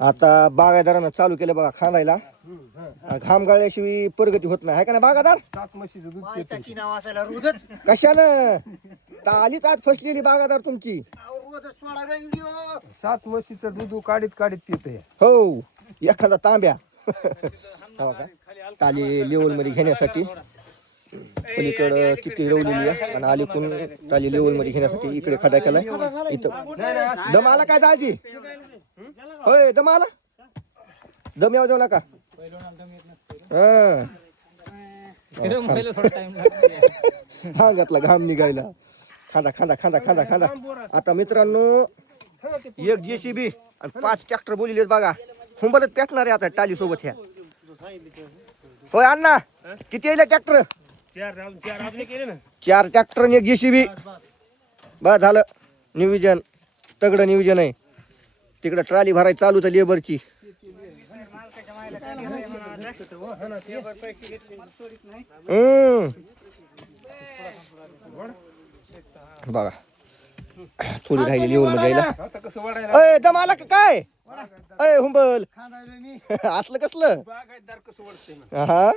आता बागायदारानं चालू केलं बघा खांदायला. घाम गाळल्याशिवाय प्रगती होत नाही. आहे का ना बागायदार सात म्हशीचं दूध पितो मायच्याची नाव असायला रोजच. कशानं? आलीच आज फसलेली बागायदार तुमची. अहो, रोजच सोडावे व्हिडिओ सात म्हशीचं दूध काढीत काढीत पिते हो एखादा तांब्या. हो का टाली लेवलमध्ये घेण्यासाठी. पलीकडं किती रवलेली आहे. आणि अलीकडून टाली लेवलमध्ये घेण्यासाठी इकडे खडा केलाय. इथं. दम आला काय दाजी? होय दम आला? दम यावं देऊ नका. हा. हा घातला घाम निघायला. खांदा खांदा खांदा खांदा खांदा. आता मित्रांनो एक जेसीबी आणि पाच ट्रॅक्टर बोलिले बघा. हुंबतच पेटणार आहे आता टाली सोबत ह्या. होय अण्णा किती येईल ट्रॅक्टर चार ट्रॅक्टर आणि एक जेसीबी बस झालं. नियोजन. तगडं नियोजन आहे. तिकडं ट्राली भरायची चालू तर लेबरची. बघा. थोडी राहिली लेवल अय दम आला का काय? अय हुंबल. असलं कसलं? हा?